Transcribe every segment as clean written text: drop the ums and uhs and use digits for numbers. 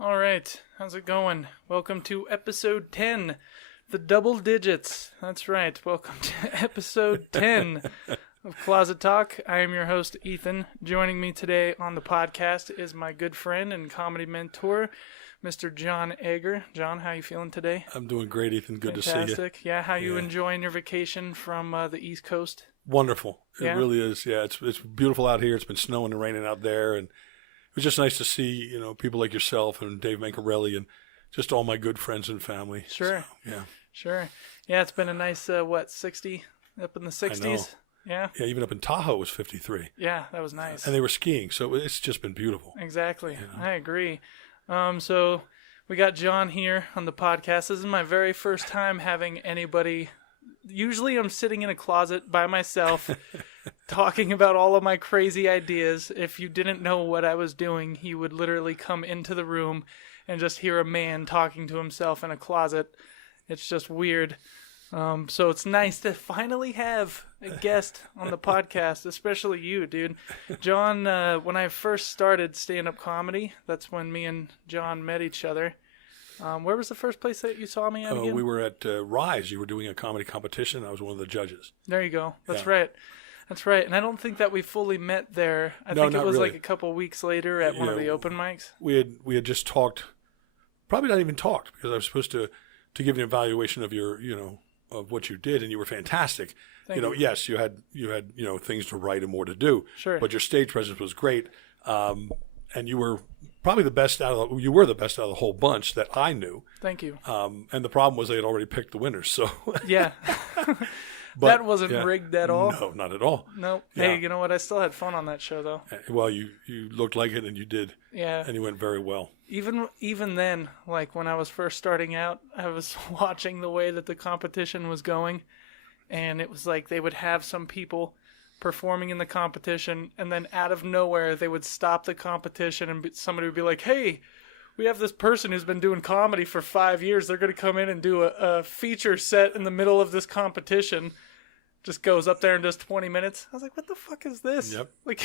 All right, how's it going? Welcome to episode 10, the double digits. That's right, welcome to episode 10 of Closet Talk. I am your host, Ethan. Joining me today on the podcast is my good friend and comedy mentor, Mr. John Ager. John, how you feeling today? I'm doing great, Ethan. Good Fantastic. to see you. Yeah, how you enjoying your vacation from the East Coast? Wonderful. It really is. Yeah, it's beautiful out here. It's been snowing and raining out there, and it was just nice to see, people like yourself and Dave Mancarelli and just all my good friends and family. Sure. So, yeah. Sure. Yeah, it's been a nice, 60? Up in the 60s? I know. Yeah. Yeah, even up in Tahoe it was 53. Yeah, that was nice. And they were skiing, so it's just been beautiful. Exactly. I agree. So we got John here on the podcast. This is my very first time having anybody. Usually I'm sitting in a closet by myself talking about all of my crazy ideas. If you didn't know what I was doing, you would literally come into the room and just hear a man talking to himself in a closet. It's just weird. So it's nice to finally have a guest on the podcast, especially you, dude. John, when I first started stand-up comedy, that's when me and John met each other. Where was the first place that you saw me at again? We were at Rise. You were doing a comedy competition. I was one of the judges. There you go. That's right. That's right. And I don't think that we fully met there. I think it was really. like a couple weeks later at one of the open mics. We had just talked, probably not even talked, because I was supposed to give an evaluation of your, of what you did, and you were fantastic. Thank you. Yes, you had things to write and more to do. Sure. But your stage presence was great, and you were probably the best out of the whole bunch that I knew. Thank you. And the problem was they had already picked the winners. So yeah. That wasn't rigged at all. No, not at all. Nope. Yeah. Hey, you know what? I still had fun on that show, though. Well, you looked like it, and you did. Yeah. And you went very well. Even then, like when I was first starting out, I was watching the way that the competition was going, and it was like they would have some people performing in the competition, and then out of nowhere they would stop the competition, and somebody would be like, "Hey, we have this person who's been doing comedy for 5 years. They're going to come in and do a feature set in the middle of this competition." Just goes up there and does 20 minutes. I was like, what the fuck is this? Yep. Like,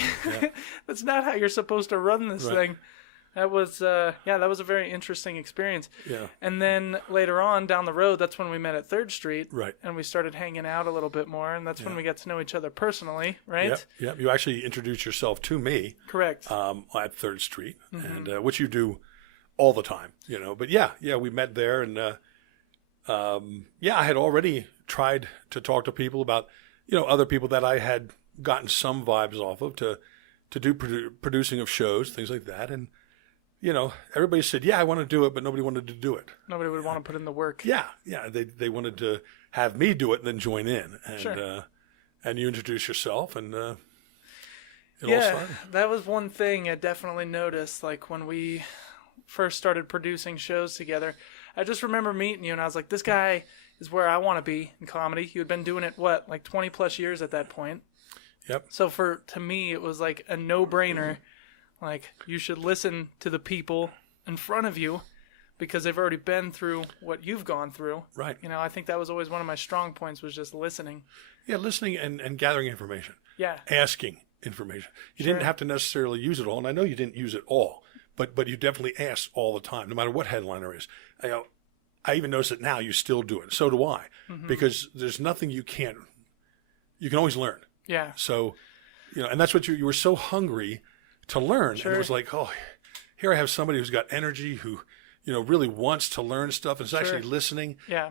that's not how you're supposed to run this thing. That was, that was a very interesting experience. Yeah. And then later on down the road, that's when we met at 3rd Street. Right. And we started hanging out a little bit more. And that's when we got to know each other personally, right? Yep. You actually introduced yourself to me. Correct. At 3rd Street, and which you do all the time, But we met there, and I had already tried to talk to people about, other people that I had gotten some vibes off of to do producing of shows, things like that. And, everybody said, I want to do it, but nobody wanted to do it. Nobody would want to put in the work. Yeah. They wanted to have me do it and then join in. And, Sure. And you introduced yourself, and it all started. That was one thing I definitely noticed, like when we first started producing shows together. I just remember meeting you, and I was like, this guy is where I want to be in comedy. You had been doing it, 20 plus years at that point? Yep. So to me, it was like a no-brainer. Like, you should listen to the people in front of you because they've already been through what you've gone through. Right. I think that was always one of my strong points, was just listening. Yeah, listening and gathering information. Yeah. Asking information. You didn't have to necessarily use it all, and I know you didn't use it all, but you definitely asked all the time, no matter what headliner is. I even notice it now, you still do it. So do I, because there's nothing you can always learn. Yeah. So, and that's what you were so hungry to learn. Sure. And it was like, oh, here I have somebody who's got energy, who, really wants to learn stuff and is actually listening. Yeah.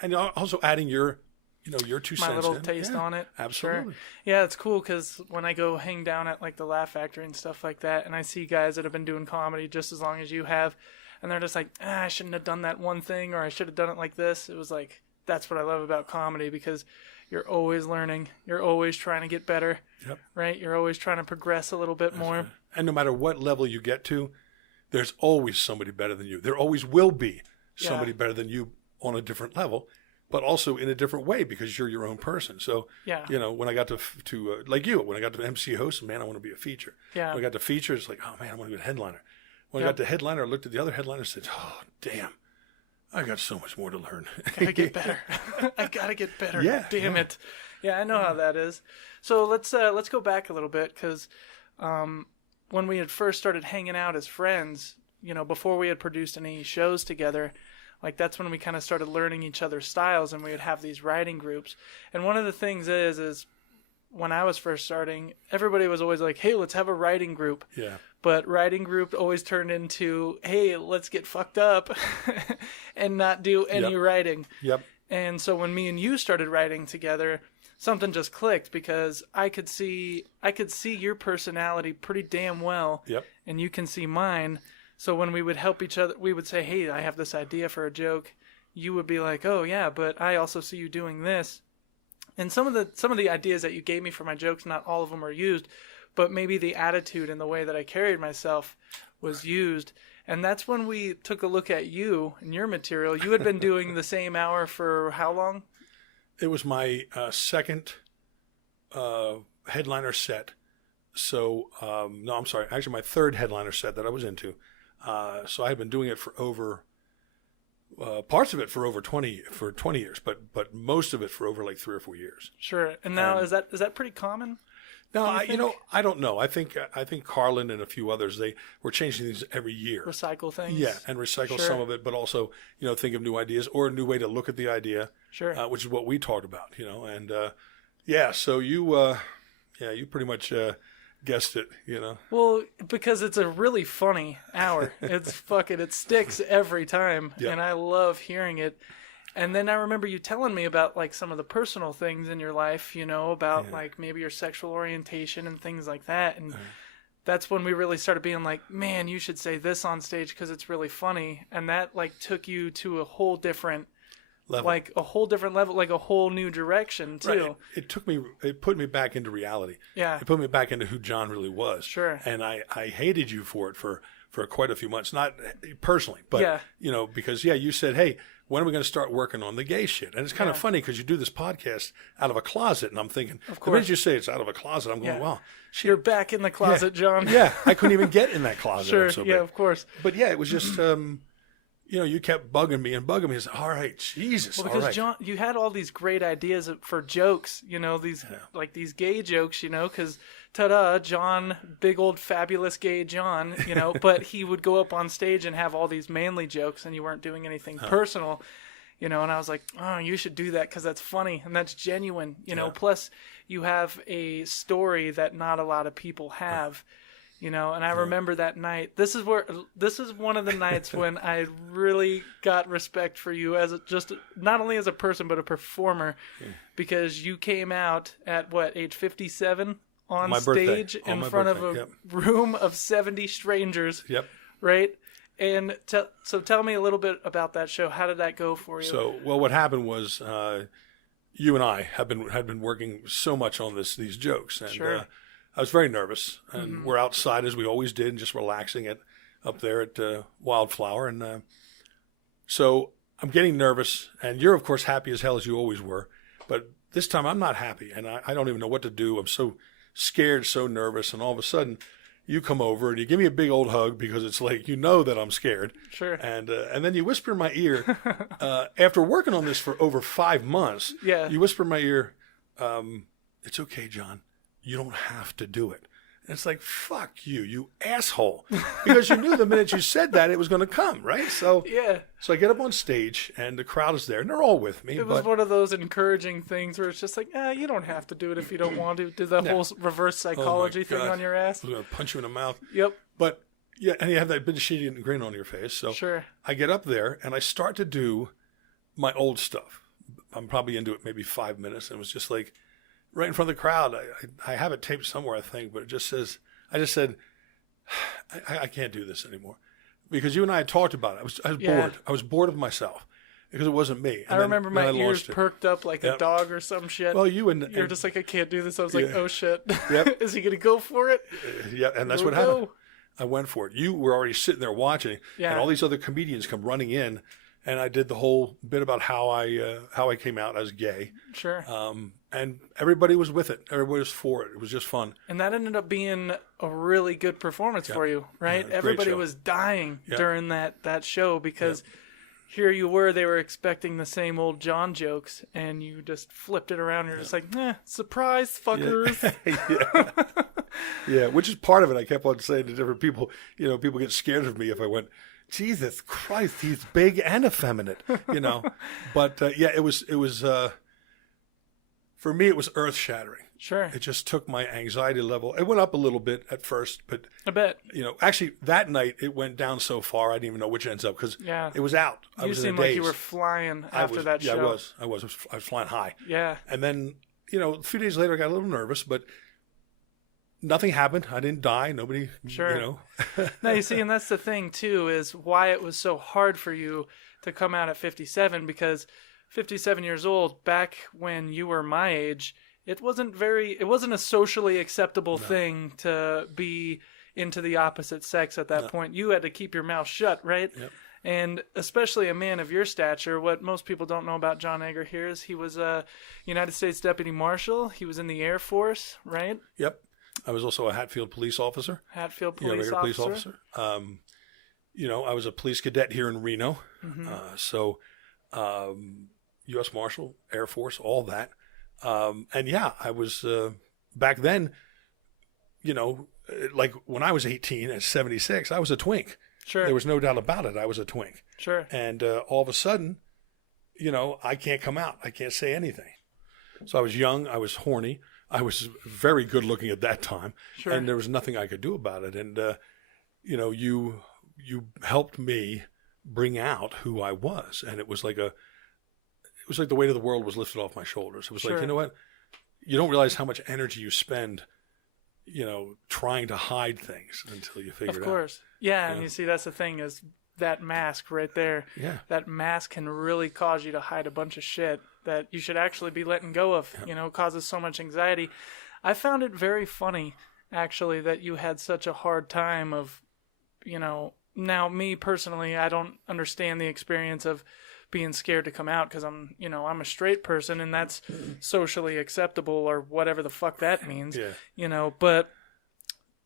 And also adding your 2 cents. My little taste on it. Absolutely. Sure. Yeah, it's cool because when I go hang down at like the Laugh Factory and stuff like that, and I see guys that have been doing comedy just as long as you have, and they're just like, I shouldn't have done that one thing, or I should have done it like this. It was like, that's what I love about comedy, because you're always learning. You're always trying to get better. Yep. Right? You're always trying to progress a little bit more. Right. And no matter what level you get to, there's always somebody better than you. There always will be somebody better than you on a different level, but also in a different way, because you're your own person. So, when I got to like you, when I got to MC host, man, I want to be a feature. Yeah. When I got to feature, it's like, oh man, I want to be a headliner. When I got to headliner, I looked at the other headliner and said, oh, damn, I got so much more to learn. Gotta get better. I gotta get better. Yeah. Damn it. Yeah, I know how that is. So let's go back a little bit, because when we had first started hanging out as friends, before we had produced any shows together, like that's when we kind of started learning each other's styles, and we would have these writing groups. And one of the things is when I was first starting, everybody was always like, hey, let's have a writing group. Yeah. But writing group always turned into, hey, let's get fucked up and not do any writing. Yep. And so when me and you started writing together, something just clicked, because I could see your personality pretty damn well. Yep. And you can see mine. So when we would help each other, we would say, hey, I have this idea for a joke. You would be like, oh yeah, but I also see you doing this. And some of the ideas that you gave me for my jokes, not all of them are used, but maybe the attitude and the way that I carried myself was used. And that's when we took a look at you and your material. You had been doing the same hour for how long? It was my second headliner set. So, no, I'm sorry. Actually, my third headliner set that I was into. So I had been doing it for over... parts of it for over 20 years, but most of it for over like 3 or 4 years. Sure. And now is that pretty common? No, I don't know. I think Carlin and a few others, they were changing these every year. Recycle things. Yeah, and recycle some of it, but also think of new ideas or a new way to look at the idea. Sure. Which is what we talked about. And yeah, so you pretty much guessed it. Well, because it's a really funny hour. It sticks every time, and I love hearing it. And then I remember you telling me about like some of the personal things in your life, about like maybe your sexual orientation and things like that. And that's when we really started being like, man, you should say this on stage because it's really funny. And that like took you to a whole different level, like a whole new direction too. Right. It put me back into reality. Yeah. It put me back into who John really was. Sure. And I hated you for it for quite a few months, not personally, but because you said, hey, when are we going to start working on the gay shit? And it's kind of funny because you do this podcast out of a closet, and I'm thinking, the minute you say it's out of a closet, I'm going, wow. You're back in the closet, John. Yeah, I couldn't even get in that closet. Sure, so of course. But yeah, it was just, you kept bugging me. I said, all right, Jesus, well, because John, you had all these great ideas for jokes, like these gay jokes, because ta-da, John, big old fabulous gay John, but he would go up on stage and have all these manly jokes, and you weren't doing anything personal, and I was like, oh, you should do that because that's funny and that's genuine, plus you have a story that not a lot of people have. And I remember that night. This is one of the nights when I really got respect for you as just not only as a person but a performer, because you came out at age 57 on stage in front of a room of 70 strangers. Yep. Right. And so tell me a little bit about that show. How did that go for you? So, well, what happened was you and I had been working so much on these jokes, and I was very nervous, and we're outside as we always did, and just relaxing it up there at Wildflower. And so I'm getting nervous, and you're, of course, happy as hell as you always were. But this time I'm not happy, and I don't even know what to do. I'm so scared, so nervous, and all of a sudden you come over and you give me a big old hug because it's like, that I'm scared. Sure. And then you whisper in my ear, after working on this for over 5 months, you whisper in my ear, it's okay, John. You don't have to do it. And it's like, fuck you asshole. Because you knew the minute you said that, it was going to come, right? So So I get up on stage, and the crowd is there, and they're all with me. It was one of those encouraging things where it's just like, you don't have to do it if you don't want to. Do the whole reverse psychology thing on your ass. I'm going to punch you in the mouth. Yep. But, and you have that big shitty grin on your face. So I get up there, and I start to do my old stuff. I'm probably into it maybe 5 minutes, and it was just like, right in front of the crowd. I have it taped somewhere, I think, but it just says, I just said, I can't do this anymore. Because you and I had talked about it. I was bored. I was bored of myself because it wasn't me. And I remember my ears perked up like a dog or some shit. Well, you're just like, I can't do this. I was like, oh shit. Yep. Is he going to go for it? Yeah, and that's what happened. I went for it. You were already sitting there watching, and all these other comedians come running in, and I did the whole bit about how I came out as gay. Sure. And everybody was with it. Everybody was for it. It was just fun. And that ended up being a really good performance for you, right? Everybody was dying during that show because here you were, they were expecting the same old John jokes, and you just flipped it around. You're just like, surprise, fuckers. Yeah, which is part of it. I kept on saying to different people, people get scared of me if I went, Jesus Christ, he's big and effeminate, But yeah, it was for me, it was earth shattering. Sure. It just took my anxiety level. It went up a little bit at first, but I bet. Actually that night it went down so far I didn't even know which ends up because it was out. You seemed like you were flying after that show. Yeah, I was flying high. Yeah. And then a few days later I got a little nervous, but nothing happened. I didn't die. Nobody. Sure. No, you see, and that's the thing too, is why it was so hard for you to come out at 57, because 57 years old, back when you were my age, it wasn't a socially acceptable thing to be into the opposite sex at that point. You had to keep your mouth shut, right? Yep. And especially a man of your stature, what most people don't know about John Ager here is he was a United States Deputy Marshal. He was in the Air Force, right? Yep. I was also a Hatfield police officer. Hatfield police officer. I was a police cadet here in Reno. U.S. Marshal, Air Force, all that. And yeah, I was, back then, like when I was 18 at 76, I was a twink. Sure. There was no doubt about it. I was a twink. Sure. And all of a sudden, I can't come out. I can't say anything. So I was young. I was horny. I was very good looking at that time. Sure. And there was nothing I could do about it. And, you helped me bring out who I was. And it was like the weight of the world was lifted off my shoulders. It was like, you know what? You don't realize how much energy you spend, trying to hide things until you figure it out. Of course. Yeah. And you see, that's the thing is that mask right there. Yeah. That mask can really cause you to hide a bunch of shit that you should actually be letting go of, causes so much anxiety. I found it very funny, actually, that you had such a hard time of, now me personally, I don't understand the experience of being scared to come out because I'm a straight person and that's socially acceptable or whatever the fuck that means, but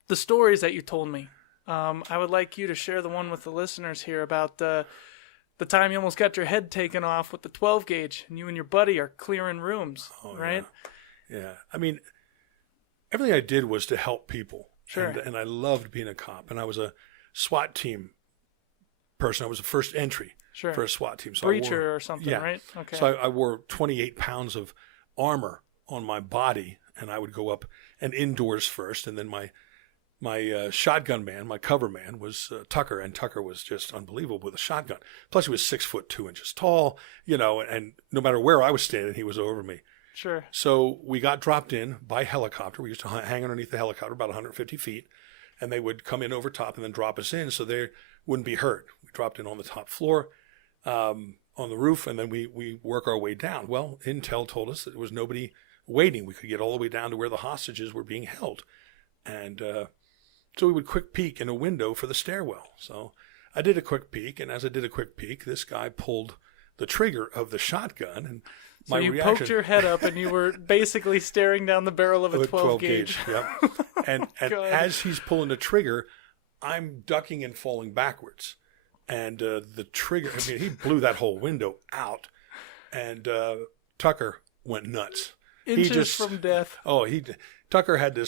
the stories that you told me, I would like you to share the one with the listeners here about the time you almost got your head taken off with the 12 gauge and you and your buddy are clearing rooms, right? Yeah. I mean, everything I did was to help people. Sure. And I loved being a cop. And I was a SWAT team person. I was the first entry for a SWAT team. So Breacher or something, right? Okay. So I wore 28 pounds of armor on my body, and I would go up and indoors first, and then my shotgun man, my cover man, was Tucker, and Tucker was just unbelievable with a shotgun. Plus, he was 6'2" tall, and no matter where I was standing, he was over me. Sure. So we got dropped in by helicopter. We used to hang underneath the helicopter about 150 feet, and they would come in over top and then drop us in so they wouldn't be hurt. We dropped in on the top floor, on the roof, and then we work our way down. Well, Intel told us that there was nobody waiting. We could get all the way down to where the hostages were being held. And so we would quick peek in a window for the stairwell. So I did a quick peek, and as I did a quick peek, this guy pulled the trigger of the shotgun, and so you poked your head up, and you were basically staring down the barrel of a 12 gauge. Yep. And as he's pulling the trigger, I'm ducking and falling backwards. And the trigger, he blew that whole window out. And Tucker went nuts. Inches from death. Oh, Tucker had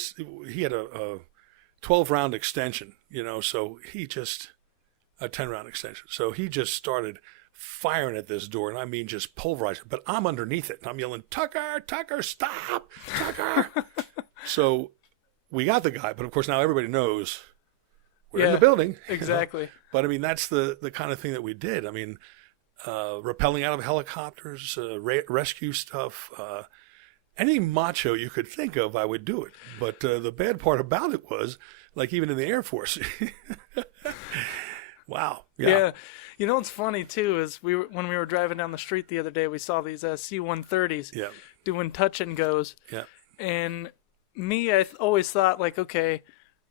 he had a 12-round extension, so a 10-round extension. So he just started firing at this door, and I mean just pulverizing. But I'm underneath it, and I'm yelling, Tucker, stop, Tucker. So we got the guy, but of course now everybody knows we're in the building. Exactly. But I mean, that's the kind of thing that we did. I mean, rappelling out of helicopters, rescue stuff, anything macho you could think of, I would do it. But the bad part about it was, like even in the Air Force, wow. Yeah. What's funny too is when we were driving down the street the other day, we saw these C-130s doing touch and goes. Yeah. And I always thought like, okay,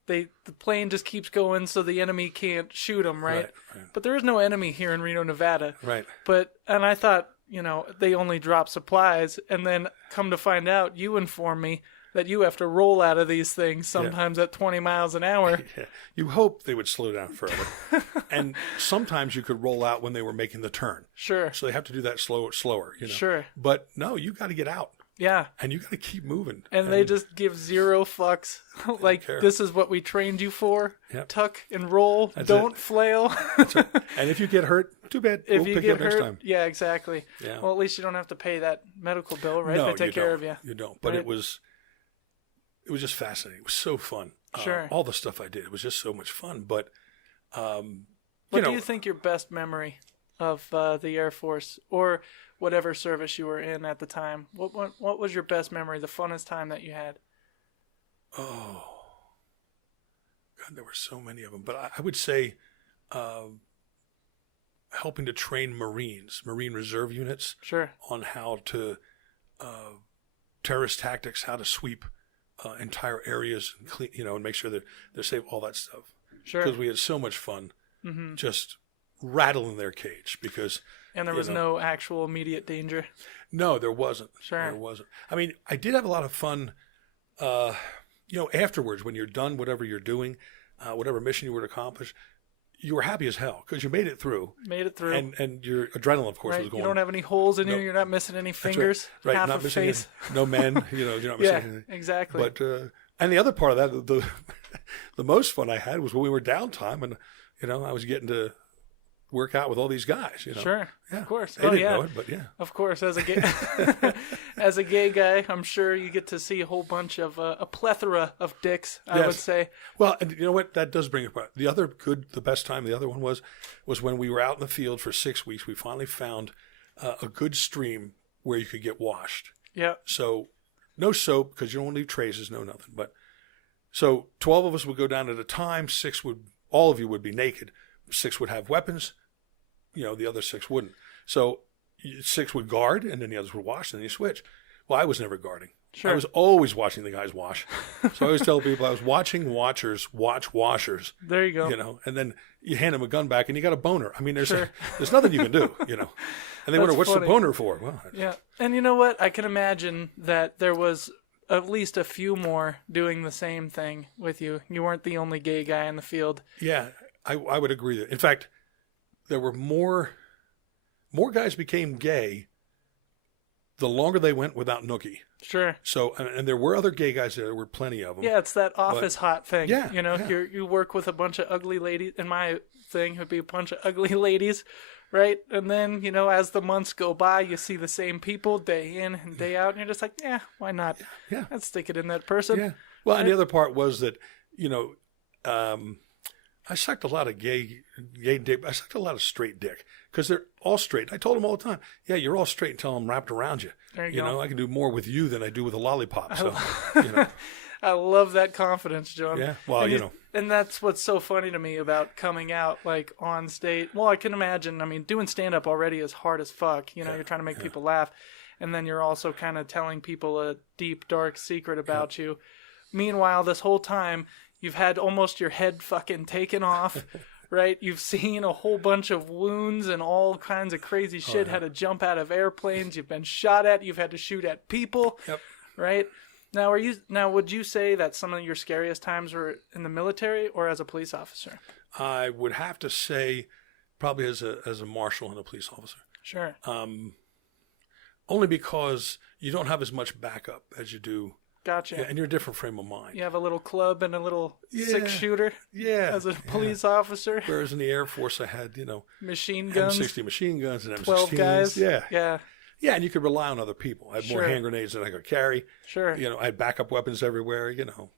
the plane just keeps going so the enemy can't shoot them, right? But there is no enemy here in Reno, Nevada. Right. And I thought, they only drop supplies, and then come to find out, you inform me that you have to roll out of these things sometimes at 20 miles an hour. Yeah. You hope they would slow down further. And sometimes you could roll out when they were making the turn. Sure. So they have to do that slower, Sure. But no, you got to get out. Yeah. And you got to keep moving. And they just give zero fucks. Like, this is what we trained you for. Yep. Tuck and roll. Don't flail. That's right. And if you get hurt, too bad. If we'll you pick get you up hurt, next time. yeah, exactly. Yeah. Well, at least you don't have to pay that medical bill, right? No, They take care of you. You don't. But right? it was just fascinating. It was so fun. Sure. All the stuff I did, it was just so much fun. But, what do you think your best memory of the Air Force or whatever service you were in at the time? What was your best memory, the funnest time that you had? Oh, God, there were so many of them. But I would say helping to train Marine Reserve units Sure. on how to terrorist tactics, how to sweep entire areas, and clean, and make sure that they're safe, all that stuff. Sure. Because we had so much fun just rattling their cage because... And there was no actual immediate danger? No, there wasn't. Sure. There wasn't. I mean, I did have a lot of fun, afterwards when you're done whatever you're doing, whatever mission you were to accomplish, you were happy as hell because you made it through. And your adrenaline, of course, was going. You don't have any holes in you. You're not missing any fingers. Right. Half Not a missing face. no men. You're not missing anything. Exactly. But and the other part of that, the most fun I had was when we were downtime and I was getting to work out with all these guys. Sure. Yeah. Of course. They didn't know it, but yeah. Of course, as a gay guy, I'm sure you get to see a whole bunch of a plethora of dicks. I would say. Well, and you know what? That does bring up the best time. The other one was when we were out in the field for 6 weeks. We finally found a good stream where you could get washed. Yeah. So no soap because you don't want to leave traces, no nothing. But so 12 of us would go down at a time. All of you would be naked. 6 would have weapons. The other 6 wouldn't. So 6 would guard, and then the others would wash, and then you switch. Well, I was never guarding. Sure. I was always watching the guys wash. So I always tell people I was watching watchers watch washers. There you go. And then you hand them a gun back, and you got a boner. I mean, there's nothing you can do, And they wonder, what's the boner for? Well, yeah. And you know what? I can imagine that there was at least a few more doing the same thing with you. You weren't the only gay guy in the field. Yeah, I would agree that. In fact, there were more guys became gay the longer they went without nookie. Sure. So, and there were other gay guys there. There were plenty of them. Yeah, it's that office hot thing. Yeah. You work with a bunch of ugly ladies. And my thing would be a bunch of ugly ladies, right? And then, as the months go by, you see the same people day in and day out. And you're just like, yeah, why not? Yeah. Let's stick it in that person. Yeah. Well, and the other part was that, I sucked a lot of gay dick. I sucked a lot of straight dick because they're all straight. I told them all the time, yeah, you're all straight until I'm wrapped around you. There you go. I can do more with you than I do with a lollipop. So, I love that confidence, John. Yeah. Well, And that's what's so funny to me about coming out like on stage. Well, I can imagine. I mean, doing stand up already is hard as fuck. You're trying to make people laugh. And then you're also kind of telling people a deep, dark secret about you. Meanwhile, this whole time, you've had almost your head fucking taken off, right? You've seen a whole bunch of wounds and all kinds of crazy shit. Had to jump out of airplanes. You've been shot at. You've had to shoot at people, right? Now, would you say that some of your scariest times were in the military or as a police officer? I would have to say probably as a marshal and a police officer. Sure. Only because you don't have as much backup as you do. Gotcha. Yeah, and you're a different frame of mind. You have a little club and a little six-shooter as a police officer. Whereas in the Air Force, I had, machine guns. M60 machine guns and M16s. 12 guys. Yeah. Yeah. Yeah, and you could rely on other people. I had more hand grenades than I could carry. Sure. I had backup weapons everywhere,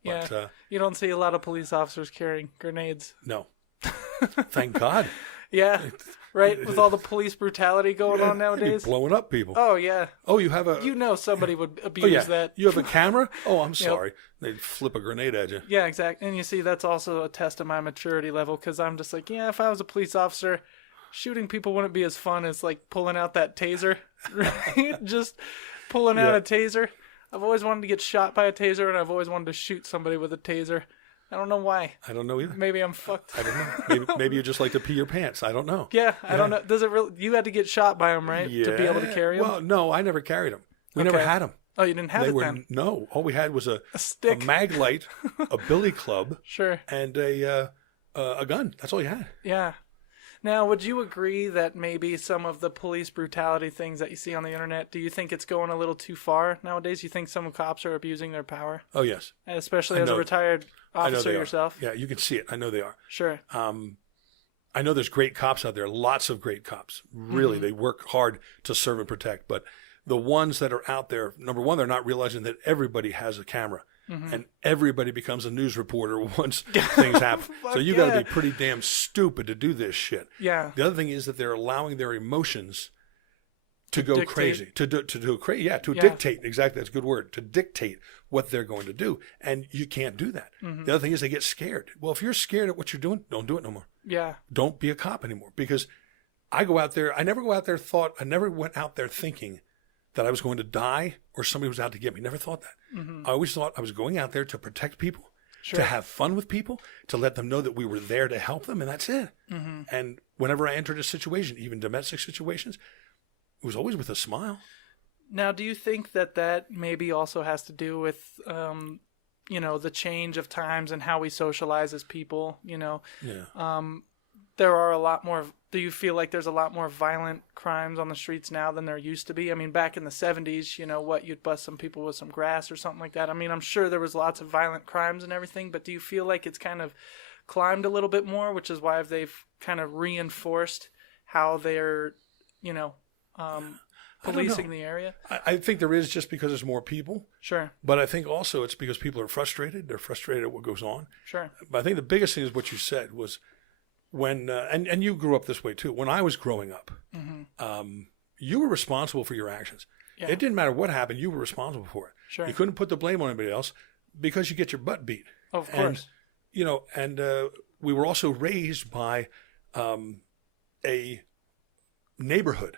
But, you don't see a lot of police officers carrying grenades. No. Thank God. Yeah. Right? With all the police brutality going on nowadays. Blowing up people. Oh, yeah. Oh, you have a... somebody would abuse that. You have a camera? Oh, I'm sorry. They'd flip a grenade at you. Yeah, exactly. And you see, that's also a test of my maturity level because I'm just like, if I was a police officer, shooting people wouldn't be as fun as like pulling out that taser. Right? Just pulling out a taser. I've always wanted to get shot by a taser and I've always wanted to shoot somebody with a taser. I don't know why. I don't know either. Maybe I'm fucked. I don't know. Maybe you just like to pee your pants. I don't know. Yeah, I don't know. Does it really? You had to get shot by them, right? Yeah. To be able to carry them? Well, no, I never carried them. We never had them. Oh, you didn't have it then? No. All we had was a stick, a mag light, a billy club, sure, and a gun. That's all you had. Yeah. Now, would you agree that maybe some of the police brutality things that you see on the internet, do you think it's going a little too far nowadays? You think some cops are abusing their power? Oh, yes. Especially as a retired officer yourself? Yeah, you can see it. I know they are. Sure. I know there's great cops out there, lots of great cops. Really, they work hard to serve and protect. But the ones that are out there, number one, they're not realizing that everybody has a camera. And everybody becomes a news reporter once things happen. So you got to be pretty damn stupid to do this shit. Yeah. The other thing is that they're allowing their emotions to go crazy, to do crazy. Yeah, to dictate. Exactly, that's a good word. To dictate what they're going to do, and you can't do that. The other thing is they get scared. Well, if you're scared at what you're doing, don't do it no more. Yeah. Don't be a cop anymore. Because I go out there. I never went out there thinking that I was going to die or somebody was out to get me. Never thought that. I always thought I was going out there to protect people, to have fun with people, to let them know that we were there to help them, and that's it. And whenever I entered a situation, even domestic situations, it was always with a smile. Now, do you think that maybe also has to do with, the change of times and how we socialize as people, Yeah. There are a lot more. Do you feel like there's a lot more violent crimes on the streets now than there used to be? I mean, back in the 70s, you'd bust some people with some grass or something like that. I mean, I'm sure there was lots of violent crimes and everything, but do you feel like it's kind of climbed a little bit more, which is why they've kind of reinforced how they're, policing the area? I think there is, just because there's more people. Sure. But I think also it's because people are frustrated. They're frustrated at what goes on. Sure. But I think the biggest thing is what you said was, when and you grew up this way too. When I was growing up, you were responsible for your actions. Yeah. It didn't matter what happened; you were responsible for it. Sure. You couldn't put the blame on anybody else because you get your butt beat. Of course. And we were also raised by a neighborhood.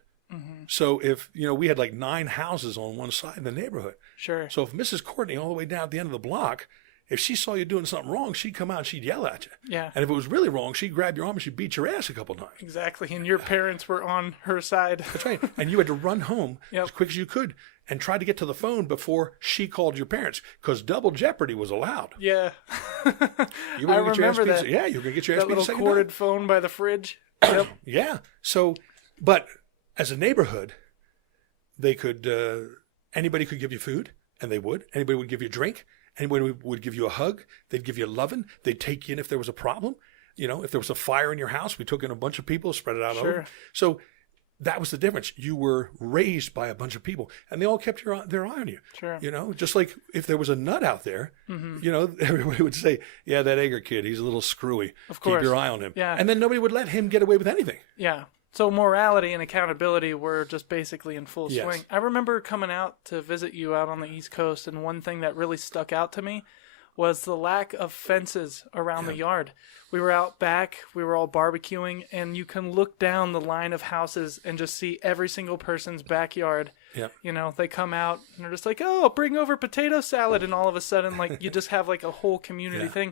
So if we had like 9 houses on one side of the neighborhood. Sure. So if Mrs. Courtney, all the way down at the end of the block, if she saw you doing something wrong, she'd come out and she'd yell at you. Yeah. And if it was really wrong, she'd grab your arm and she'd beat your ass a couple times. Exactly. And your parents were on her side. That's right. And you had to run home as quick as you could and try to get to the phone before she called your parents, because double jeopardy was allowed. Yeah. You were going to get your ass beat. Yeah, you were going to get your ass beat. That little corded phone by the fridge. Yep. Yeah. So, but as a neighborhood, they could, anybody could give you food, and they would. Anybody would give you a drink. Anybody would give you a hug. They'd give you loving. They'd take you in if there was a problem. If there was a fire in your house, we took in a bunch of people, spread it out over. So that was the difference. You were raised by a bunch of people, and they all kept their eye on you. Sure. Just like if there was a nut out there, everybody would say, yeah, that Ager kid, he's a little screwy. Of course. Keep your eye on him. Yeah. And then nobody would let him get away with anything. Yeah. So morality and accountability were just basically in full swing. Yes. I remember coming out to visit you out on the East Coast, and one thing that really stuck out to me was the lack of fences around the yard. We were out back, we were all barbecuing, and you can look down the line of houses and just see every single person's backyard. Yeah. They come out and they're just like, oh, bring over potato salad, and all of a sudden, like, you just have like a whole community thing.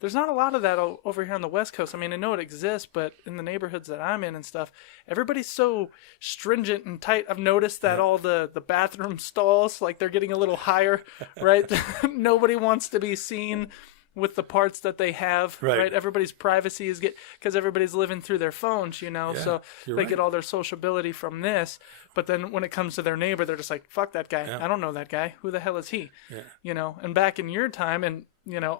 There's not a lot of that over here on the West Coast. I mean, I know it exists, but in the neighborhoods that I'm in and stuff, everybody's so stringent and tight. I've noticed that all the bathroom stalls, like, they're getting a little higher, right? Nobody wants to be seen with the parts that they have, right? Everybody's privacy is because everybody's living through their phones, so they get all their sociability from this. But then when it comes to their neighbor, they're just like, fuck that guy. I don't know that guy. Who the hell is he? And back in your time, and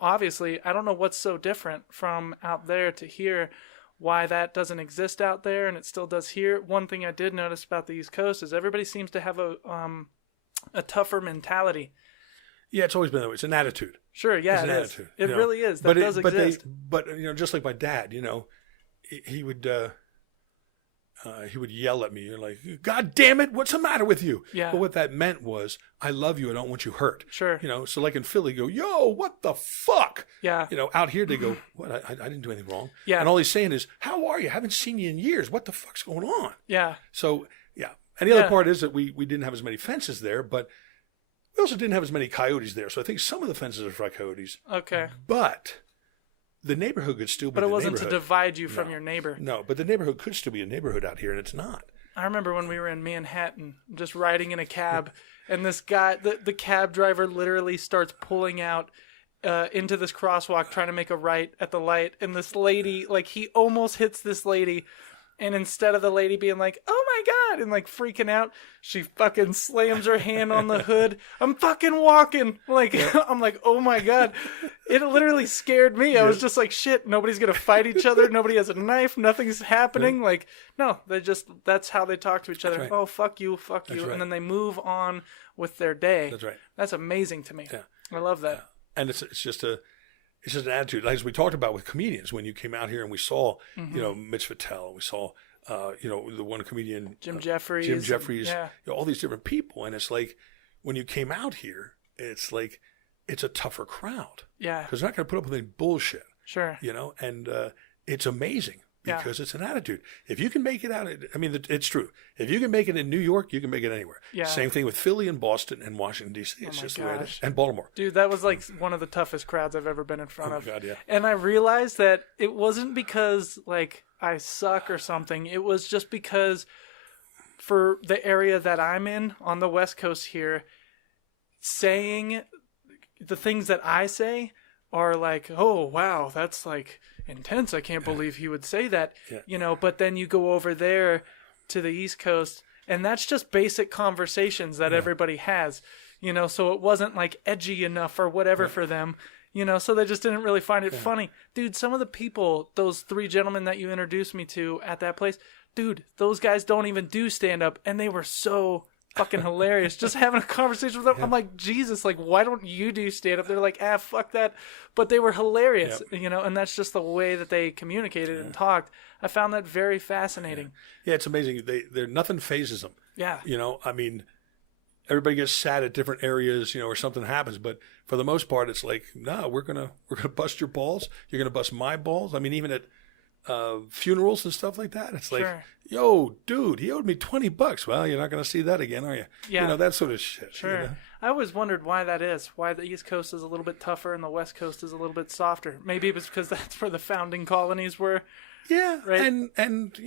obviously, I don't know what's so different from out there to here, why that doesn't exist out there and it still does here. One thing I did notice about the East Coast is everybody seems to have a tougher mentality. Yeah, it's always been that way. It's an attitude. Sure, yeah, it is. Attitude, it really is. That does exist. But just like my dad, he would yell at me. You're like, God damn it, what's the matter with you? Yeah. But what that meant was, I love you. I don't want you hurt. Sure. So like in Philly, go, yo, what the fuck? Yeah. Out here they go, what? I didn't do anything wrong. Yeah. And all he's saying is, how are you? I haven't seen you in years. What the fuck's going on? Yeah. So yeah. And the other part is that we didn't have as many fences there, but we also didn't have as many coyotes there. So I think some of the fences are for coyotes. Okay. But the neighborhood could still be. But it wasn't to divide you from your neighbor. No, but the neighborhood could still be a neighborhood out here, and it's not. I remember when we were in Manhattan, just riding in a cab, and this guy, the cab driver, literally starts pulling out into this crosswalk, trying to make a right at the light, and this lady, like, he almost hits this lady And instead of the lady being like, oh my God, and like freaking out, she fucking slams her hand on the hood. I'm fucking walking. Like, I'm like, oh my God. It literally scared me. I was just like, shit, nobody's going to fight each other. Nobody has a knife. Nothing's happening. Like, no, that's how they talk to each other. Right. Oh, fuck you. Right. And then they move on with their day. That's right. That's amazing to me. Yeah. I love that. Yeah. And it's just an attitude, like as we talked about with comedians. When you came out here and we saw, Mitch Vitale, we saw, the one comedian, Jim Jeffries, all these different people, and it's like when you came out here, it's like it's a tougher crowd, because they're not going to put up with any bullshit, and it's amazing. Because it's an attitude. If you can make it out, it's true. If you can make it in New York, you can make it anywhere. Yeah. Same thing with Philly and Boston and Washington, D.C. It's just the way it is. And Baltimore. Dude, that was like one of the toughest crowds I've ever been in front of. Oh, God, yeah. And I realized that it wasn't because, like, I suck or something. It was just because for the area that I'm in on the West Coast here, saying the things that I say are like, oh, wow, that's like intense. I can't believe he would say that, but then you go over there to the East Coast and that's just basic conversations that everybody has, so it wasn't like edgy enough or whatever for them, so they just didn't really find it funny. Dude, some of the people, those 3 gentlemen that you introduced me to at that place, dude, those guys don't even do stand up and they were so fucking hilarious. Just having a conversation with them. I'm like, Jesus, like, why don't you do stand up? They're like, fuck that. But they were hilarious, and that's just the way that they communicated and talked. I found that very fascinating. Yeah, it's amazing. They're nothing phases them. Yeah. Everybody gets sad at different areas, or something happens, but for the most part, it's like, no, we're gonna bust your balls. You're gonna bust my balls. Even at funerals and stuff like that, it's like, yo, dude, he owed me $20. Well, you're not going to see that again, are you? Yeah. That sort of shit. Sure. I always wondered why that is. Why the East Coast is a little bit tougher and the West Coast is a little bit softer. Maybe it was because that's where the founding colonies were. Yeah. Right. And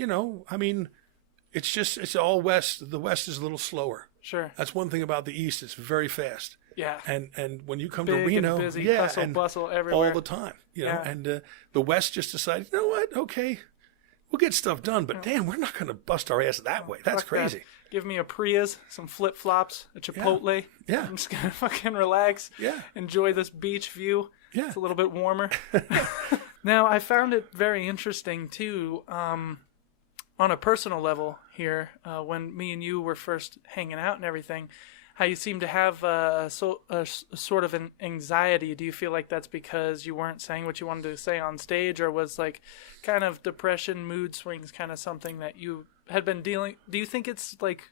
it's all West. The West is a little slower. Sure. That's one thing about the East. It's very fast. Yeah. And when you come Big to Reno, and busy, hustle, bustle everywhere. all the time, and the West just decided, you know what? Okay, we'll get stuff done, but damn, we're not going to bust our ass that way. That's crazy. That. Give me a Prius, some flip flops, a Chipotle. Yeah. I'm just going to fucking relax. Yeah. Enjoy this beach view. Yeah. It's a little bit warmer. Now, I found it very interesting too, on a personal level here, when me and you were first hanging out and everything. How you seem to have a sort of an anxiety. Do you feel like that's because you weren't saying what you wanted to say on stage, or was like kind of depression, mood swings, kind of something that you had been dealing? Do you think it's like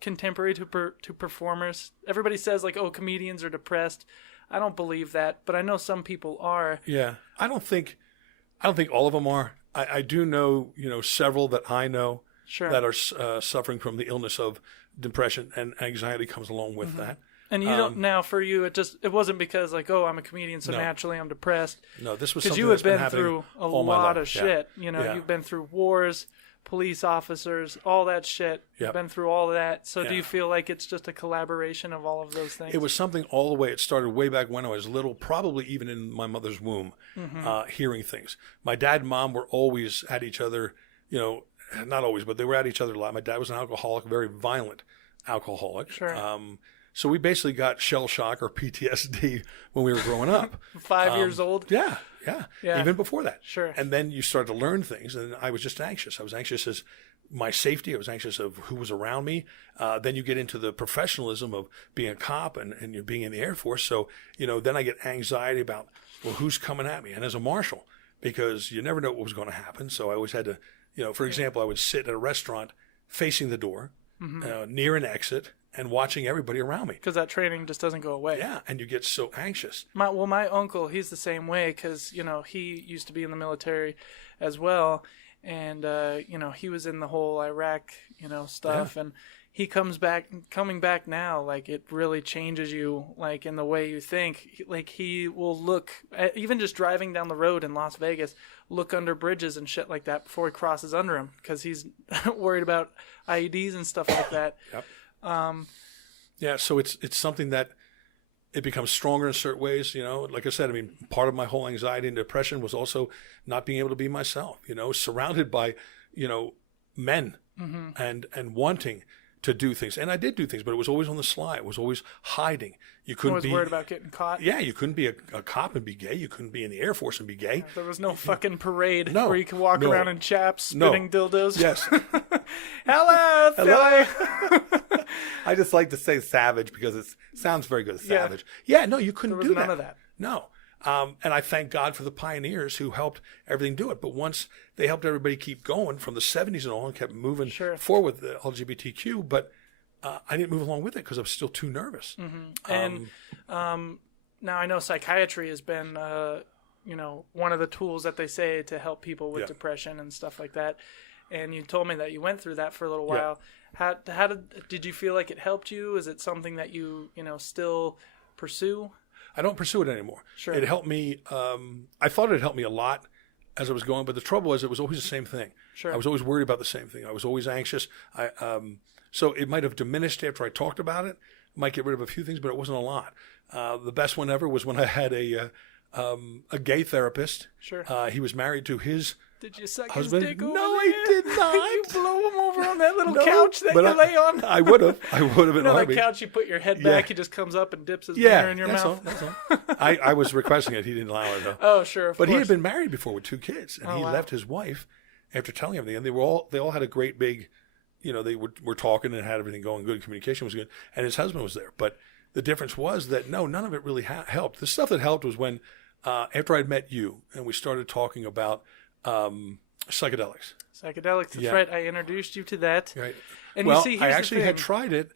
contemporary to performers? Everybody says like, oh, comedians are depressed. I don't believe that, but I know some people are. Yeah, I don't think all of them are. I do know, several that I know that are suffering from the illness of depression, and anxiety comes along with that. And you don't now. For you, it wasn't because like, oh, I'm a comedian, so naturally I'm depressed. No, this was because something you had been been through a lot of shit. You've been through wars, police officers, all that shit. You've been through all of that. So do you feel like it's just a collaboration of all of those things? It was something all the way. It started way back when I was little, probably even in my mother's womb, hearing things. My dad and mom were always at each other. Not always, but they were at each other a lot. My dad was an alcoholic, very violent alcoholic. Sure. So we basically got shell shock or PTSD when we were growing up. 5 years old? Yeah. Even before that. Sure. And then you start to learn things, and I was just anxious. I was anxious as my safety. I was anxious of who was around me. Then you get into the professionalism of being a cop and you're being in the Air Force. So, then I get anxiety about, well, who's coming at me? And as a marshal, because you never know what was going to happen. So I always had to, for example, I would sit at a restaurant facing the door, near an exit, and watching everybody around me. Because that training just doesn't go away. Yeah, and you get so anxious. My uncle, he's the same way because, he used to be in the military as well. And, he was in the whole Iraq, stuff. Yeah. And he coming back now, like, it really changes you, like, in the way you think. Like, he will look, even just driving down the road in Las Vegas, look under bridges and shit like that before he crosses under them because he's worried about IEDs and stuff like that. Yep. So it's something that it becomes stronger in certain ways. Like I said, part of my whole anxiety and depression was also not being able to be myself. Surrounded by, men and wanting to do things. And I did do things, but it was always on the sly. It was always hiding. You couldn't be worried about getting caught. Yeah, you couldn't be a cop and be gay. You couldn't be in the Air Force and be gay. There was no fucking parade where you could walk around in chaps spinning dildos. Yes. Hello, Philly. I just like to say savage because it sounds very good. Savage. Yeah, no, you couldn't do that. None of that. No. And I thank God for the pioneers who helped everything do it. But once they helped everybody keep going from the 70s and on, kept moving forward with the LGBTQ, but I didn't move along with it because I was still too nervous. And now I know psychiatry has been, one of the tools that they say to help people with depression and stuff like that. And you told me that you went through that for a little while. How did you feel like it helped you? Is it something that you still pursue? I don't pursue it anymore. Sure. It helped me. I thought it helped me a lot as I was going, but the trouble was it was always the same thing. Sure. I was always worried about the same thing. I was always anxious. So it might have diminished after I talked about it. Might get rid of a few things, but it wasn't a lot. The best one ever was when I had a gay therapist. Sure. He was married to his Did you suck husband. His dick over No, there? I did not. You blow him over on that little couch that you lay on? I would have. In that couch, you put your head back, he just comes up and dips his finger in your mouth. That's all. I was requesting it. He didn't allow it, though. Oh, sure, But he had been married before with 2 kids, and he left his wife after telling everything. And they all had a great big, they were talking and had everything going good. Communication was good. And his husband was there. But the difference was that, none of it really helped. The stuff that helped was when, after I'd met you, and we started talking about psychedelics. Psychedelics, that's right. I introduced you to that. Right. And well, you see, I actually had tried it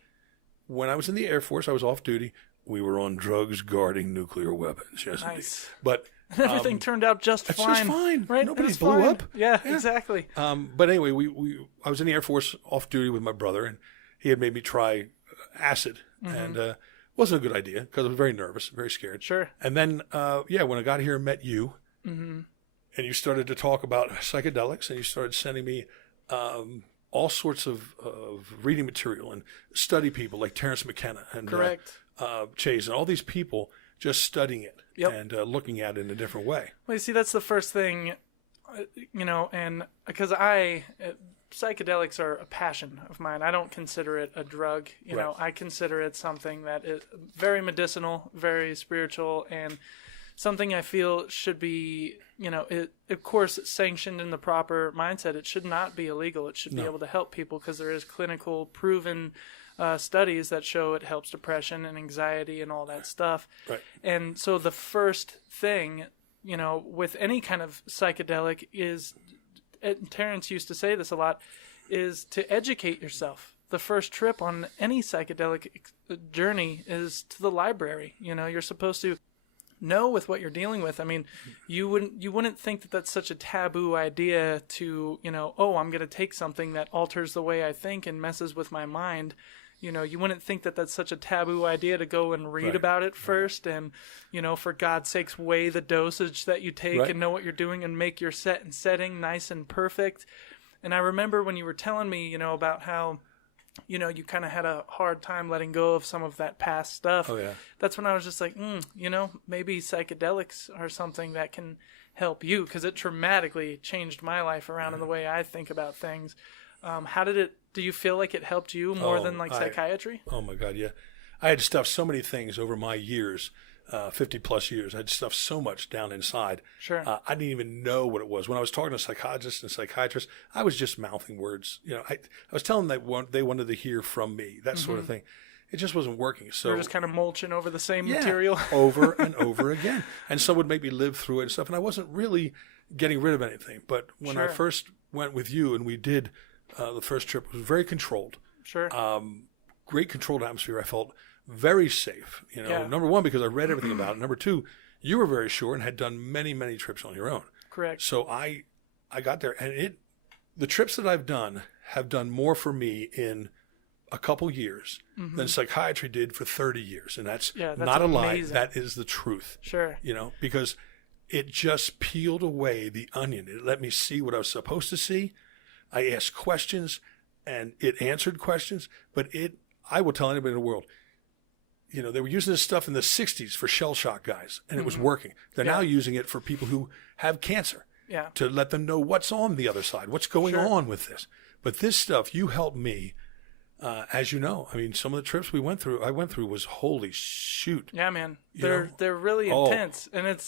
when I was in the Air Force. I was off duty. We were on drugs guarding nuclear weapons. Yes, nice. But everything turned out just fine. Just fine. Right? Nobody blew up. Yeah, exactly. But anyway, I was in the Air Force off duty with my brother, and he had made me try acid, and it wasn't a good idea because I was very nervous, very scared. Sure. And then, when I got here and met you, and you started to talk about psychedelics, and you started sending me all sorts of reading material and study people like Terrence McKenna and Chase and all these people just studying it and looking at it in a different way. Well, you see, that's the first thing, and because psychedelics are a passion of mine. I don't consider it a drug. I consider it something that is very medicinal, very spiritual, and something I feel should be, of course, sanctioned in the proper mindset. It should not be illegal. It should be able to help people because there is clinical proven studies that show it helps depression and anxiety and all that stuff. Right. And so the first thing, with any kind of psychedelic is, and Terrence used to say this a lot, is to educate yourself. The first trip on any psychedelic journey is to the library. You're supposed to know with what you're dealing with. I mean, you wouldn't think that that's such a taboo idea to, I'm going to take something that alters the way I think and messes with my mind. You wouldn't think that that's such a taboo idea to go and read about it first and, for God's sakes, weigh the dosage that you take and know what you're doing and make your setting nice and perfect. And I remember when you were telling me, about how, you kind of had a hard time letting go of some of that past stuff. Oh, yeah. That's when I was just like, maybe psychedelics are something that can help you because it dramatically changed my life around in the way I think about things. Do you feel like it helped you more than psychiatry? Oh my God, yeah. I had stuffed so many things over my years, 50 plus years. I had stuffed so much down inside. Sure. I didn't even know what it was. When I was talking to psychologists and psychiatrists, I was just mouthing words. I was telling them that they wanted to hear from me, that sort of thing. It just wasn't working. So you're just kind of mulching over the same material. over and over again. And some would make me live through it and stuff. And I wasn't really getting rid of anything. But when I first went with you and we did the first trip, it was very controlled. Sure. Great controlled atmosphere. I felt very safe. Number one, because I read everything about it. Number two, you were very sure and had done many, many trips on your own. Correct. So I got there, and the trips that I've done have done more for me in a couple years than psychiatry did for 30 years. And that's not a lie. That is the truth. Sure. Because it just peeled away the onion. It let me see what I was supposed to see. I asked questions, and it answered questions. But I will tell anybody in the world, they were using this stuff in the 60s for shell shock guys, and it was working. They're now using it for people who have cancer to let them know what's on the other side, what's going on with this. But this stuff, you helped me, as you know. I mean, some of the trips I went through was holy shoot. Yeah, man. They're really intense. And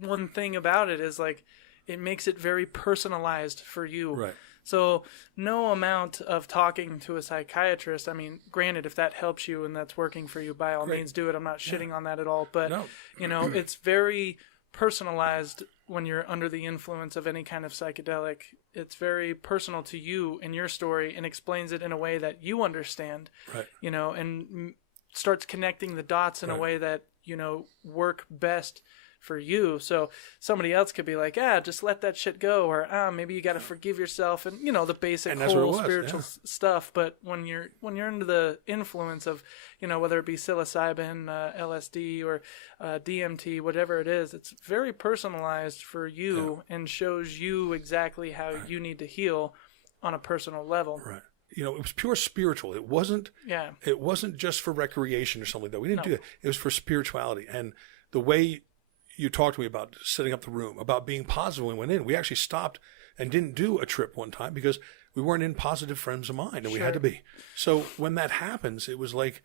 one thing about it is like, it makes it very personalized for you. Right. So no amount of talking to a psychiatrist, I mean, granted, if that helps you and that's working for you, by all means do it. I'm not shitting on that at all. But, it's very personalized when you're under the influence of any kind of psychedelic. It's very personal to you and your story, and explains it in a way that you understand, right. And starts connecting the dots in a way that, work best for you. So somebody else could be like, just let that shit go, or maybe you got to forgive yourself, and the basic whole spiritual stuff. But when you're under the influence of whether it be psilocybin, LSD, or DMT, whatever it is, it's very personalized for you and shows you exactly how you need to heal on a personal level. Right. It was pure spiritual. It wasn't just for recreation or something like that. We didn't do that. It was for spirituality. And the way you talked to me about setting up the room, about being positive when we went in. We actually stopped and didn't do a trip one time because we weren't in positive frames of mind, and we had to be. So when that happens, it was like,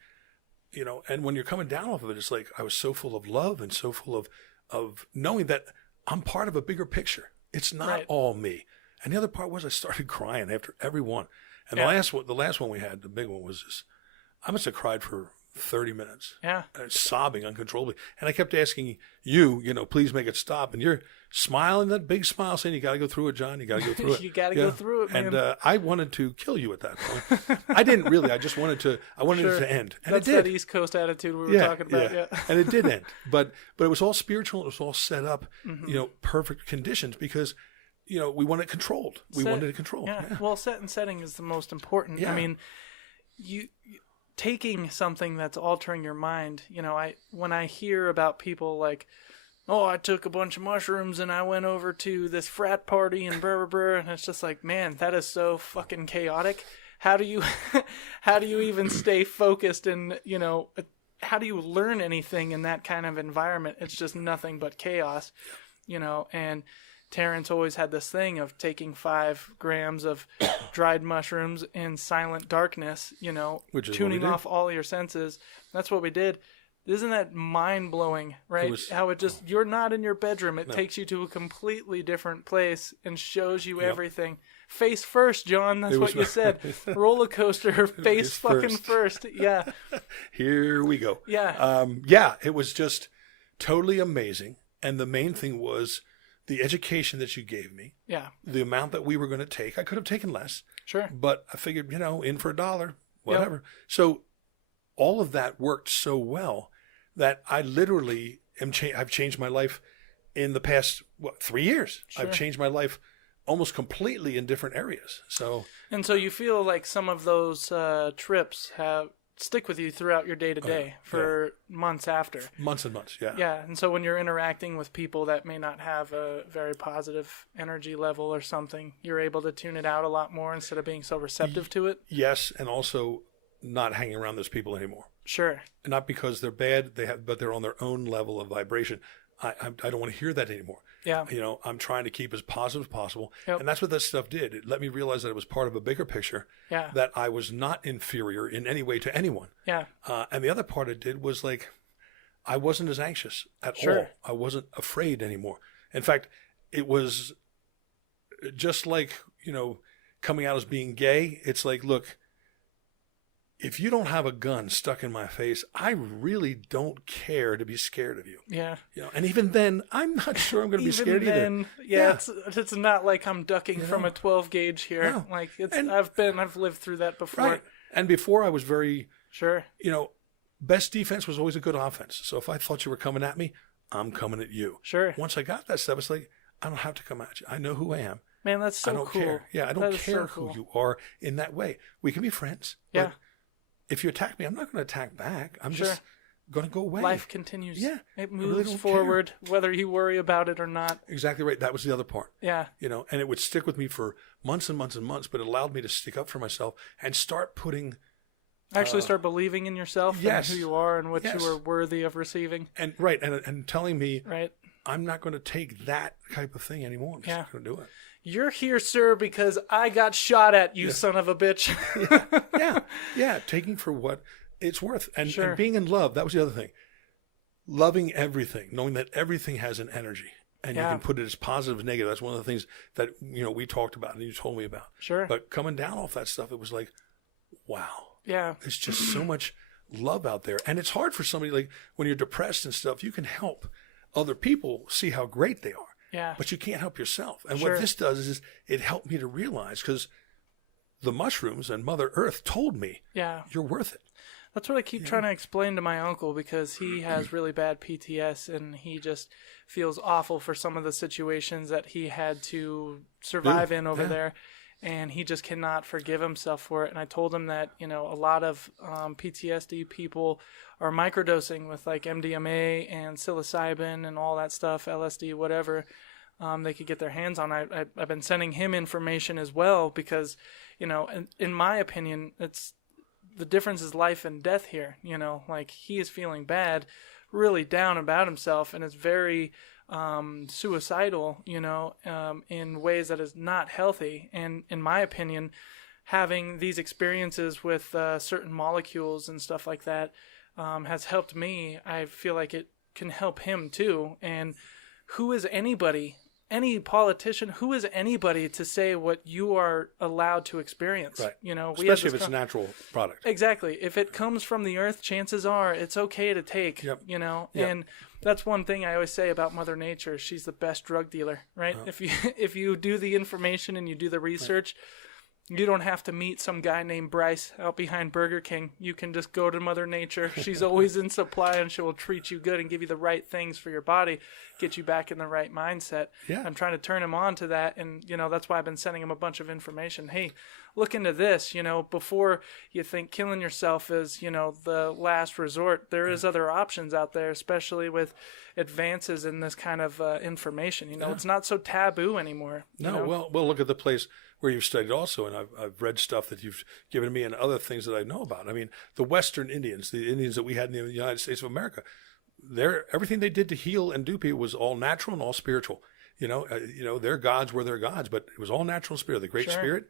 and when you're coming down off of it, it's like I was so full of love and so full of knowing that I'm part of a bigger picture. It's not all me. And the other part was I started crying after every one. And the last one we had, the big one, was this. I must have cried for 30 minutes. Yeah. Sobbing uncontrollably. And I kept asking you, please make it stop. And you're smiling, that big smile, saying, you got to go through it, John. You got to go through it. You got to go through it, man. And I wanted to kill you at that point. I didn't really. I just wanted it to end. And that's it did. That East Coast attitude we were talking about. Yeah. And it did end. But it was all spiritual. It was all set up, perfect conditions because, we wanted it controlled. We wanted it controlled. Yeah. Well, set and setting is the most important. Yeah. I mean, you taking something that's altering your mind, when I hear about people like, I took a bunch of mushrooms and I went over to this frat party and blah, blah, blah, and it's just like, man, that is so fucking chaotic. How do you even stay focused and, how do you learn anything in that kind of environment? It's just nothing but chaos, and Terrence always had this thing of taking 5 grams of dried mushrooms in silent darkness, tuning off all your senses. That's what we did. Isn't that mind-blowing, right? How it just, you're not in your bedroom. It takes you to a completely different place and shows you everything. Face first, John. That's what you said. Roller coaster, face fucking first. Yeah. Here we go. Yeah. It was just totally amazing. And the main thing was the education that you gave me, the amount that we were going to take. I could have taken less. Sure. But I figured, in for $1, whatever. Yep. So all of that worked so well that I literally I've changed my life in the past, 3 years. Sure. I've changed my life almost completely in different areas. So you feel like some of those trips stick with you throughout your day-to-day for months after. Months and months, yeah. Yeah, and so when you're interacting with people that may not have a very positive energy level or something, you're able to tune it out a lot more instead of being so receptive to it? Yes, and also not hanging around those people anymore. Sure. Not because they're bad, but they're on their own level of vibration. I don't want to hear that anymore. Yeah. I'm trying to keep as positive as possible. Yep. And that's what that stuff did. It let me realize that it was part of a bigger picture. Yeah. That I was not inferior in any way to anyone. Yeah. And the other part it did was like, I wasn't as anxious at all. I wasn't afraid anymore. In fact, it was just like, coming out as being gay. It's like, look, if you don't have a gun stuck in my face, I really don't care to be scared of you. Yeah. And even then, I'm not sure I'm going to be scared either. Yeah. It's not like I'm ducking from a 12 gauge here. No. Like I've lived through that before. Right. And before I was very, sure. Best defense was always a good offense. So if I thought you were coming at me, I'm coming at you. Sure. Once I got that stuff, it's like, I don't have to come at you. I know who I am. Man, that's so cool. I don't care. Yeah, I don't care who you are in that way. We can be friends. Yeah. But if you attack me, I'm not going to attack back. I'm just going to go away. Life continues. Yeah. It moves forward, whether you worry about it or not. Exactly right. That was the other part. Yeah. And it would stick with me for months and months and months, but it allowed me to stick up for myself and start putting... Actually start believing in yourself and who you are and what you are worthy of receiving. And and telling me, I'm not going to take that type of thing anymore. I'm just not going to do it. you're here, sir, because I got shot at, you son of a bitch. Yeah. Taking for what it's worth. And being in love, that was the other thing. Loving everything, knowing that everything has an energy. And you can put it as positive as negative. That's one of the things that, we talked about and you told me about. Sure. But coming down off that stuff, it was like, wow. Yeah. There's just so much love out there. And it's hard for somebody, like when you're depressed and stuff, you can help other people see how great they are. Yeah. But you can't help yourself. And what this does is it helped me to realize, because the mushrooms and Mother Earth told me, you're worth it. That's what I keep trying to explain to my uncle, because he has really bad PTSD and he just feels awful for some of the situations that he had to survive in over there. And he just cannot forgive himself for it. And I told him that, a lot of PTSD people are microdosing with like MDMA and psilocybin and all that stuff, LSD, whatever they could get their hands on. I've been sending him information as well because, in my opinion, the difference is life and death here. Like he is feeling bad, really down about himself, and is very suicidal, in ways that is not healthy. And in my opinion, having these experiences with certain molecules and stuff like that has helped me. I feel like it can help him too. And who is anybody, any politician, who is anybody to say what you are allowed to experience? Right. Especially if it's a natural product. Exactly. If it comes from the earth, chances are it's okay to take, and that's one thing I always say about Mother Nature. She's the best drug dealer, right? If you do the information and you do the research, you don't have to meet some guy named Bryce out behind Burger King. You can just go to Mother Nature. She's always in supply, and she will treat you good and give you the right things for your body, get you back in the right mindset. Yeah. I'm trying to turn him on to that, and, that's why I've been sending him a bunch of information. Hey, look into this, before you think killing yourself is, the last resort. There is other options out there, especially with advances in this kind of information. It's not so taboo anymore. No, well, look at the place where you've studied also, and I've read stuff that you've given me and other things that I know about. I mean, the Western Indians, the Indians that we had in the United States of America, everything they did to heal and do people was all natural and all spiritual. Their gods were their gods, but it was all natural and spirit. The Great Spirit,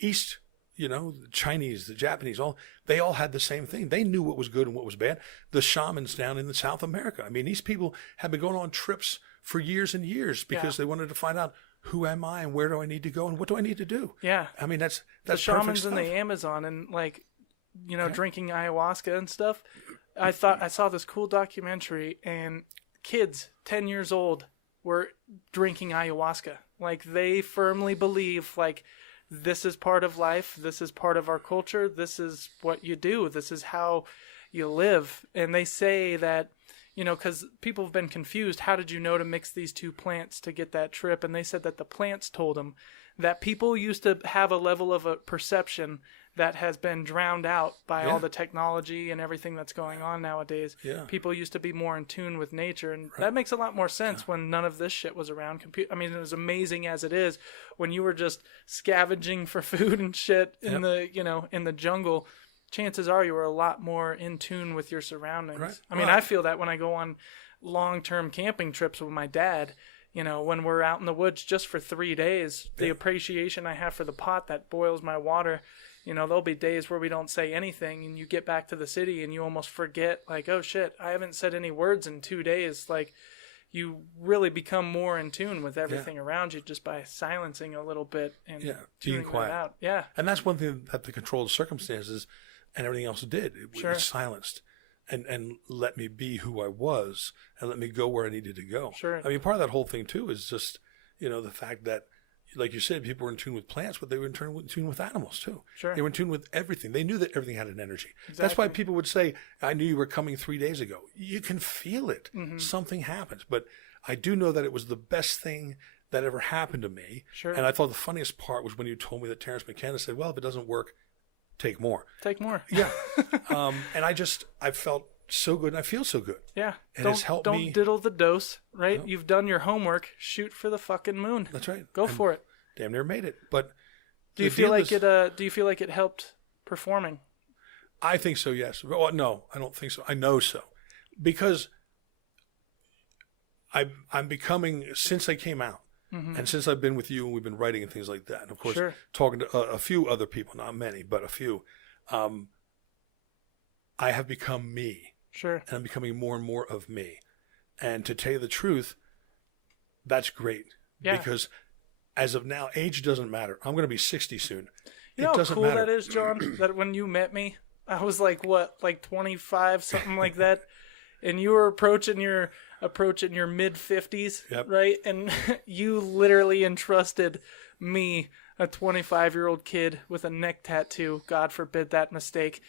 East, the Chinese, the Japanese, they all had the same thing. They knew what was good and what was bad. The shamans down in South America. I mean, these people have been going on trips for years and years because they wanted to find out, who am I and where do I need to go and what do I need to do? Yeah. I mean, that's the shamans in the Amazon and drinking ayahuasca and stuff. I saw this cool documentary, and kids 10 years old were drinking ayahuasca. Like, they firmly believe, like, this is part of life. This is part of our culture. This is what you do. This is how you live. And they say that, because people have been confused. How did you know to mix these two plants to get that trip? And they said that the plants told them that people used to have a level of a perception that has been drowned out by all the technology and everything that's going on nowadays. Yeah. People used to be more in tune with nature, and that makes a lot more sense when none of this shit was around. I mean, as amazing as it is, when you were just scavenging for food and shit in the jungle, chances are you were a lot more in tune with your surroundings. Right. I mean, I feel that when I go on long-term camping trips with my dad, when we're out in the woods just for 3 days, the appreciation I have for the pot that boils my water, there'll be days where we don't say anything, and you get back to the city and you almost forget, like, oh shit, I haven't said any words in 2 days. Like, you really become more in tune with everything around you just by silencing a little bit and being quiet. out. Yeah. And that's one thing that the controlled circumstances and everything else did. It silenced and let me be who I was and let me go where I needed to go. Sure. I mean, part of that whole thing too is just, the fact that, like you said, people were in tune with plants, but they were in tune with animals too. Sure. They were in tune with everything. They knew that everything had an energy. Exactly. That's why people would say, I knew you were coming 3 days ago. You can feel it. Mm-hmm. Something happens. But I do know that it was the best thing that ever happened to me. Sure. And I thought the funniest part was when you told me that Terence McKenna said, well, if it doesn't work, take more. Take more. Yeah. And I felt so good, and I feel so good. Yeah. And it's helped me. Don't diddle the dose, right? No. You've done your homework. Shoot for the fucking moon. That's right. Go for it. Damn near made it. But do you feel like it helped performing? I think so, yes. Well, no, I don't think so. I know so. Because I'm becoming, since I came out, And since I've been with you and we've been writing and things like that, and of course, talking to a few other people, not many, but a few, I have become me. Sure. And I'm becoming more and more of me. And to tell you the truth, that's great. Yeah. Because as of now, age doesn't matter. I'm going to be 60 soon. You know how cool that is, John? That when you met me, I was like 25, something like that, and you were approaching your mid 50s, right? And you literally entrusted me, a 25-year-old kid with a neck tattoo. God forbid that mistake.